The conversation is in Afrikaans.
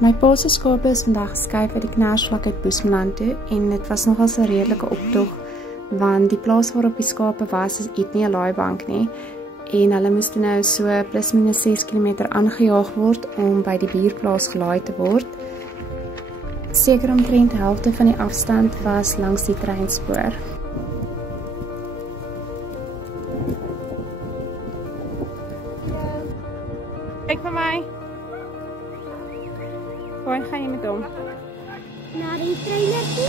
My pa se skape is vandag geskuif uit die knersvlak uit Boesmanland toe en dit was nogal 'n redelike optog want die plaas waarop die skape was het nie 'n laaibank nie en hulle moes toe nou so plus minus 6 km aangejaag word om by die buurplaas gelaai te word. Seker omtrent die helfte van die afstand was langs die treinspoor. Kyk vir my. Waar gaan jy met hom? Na die trailer toe.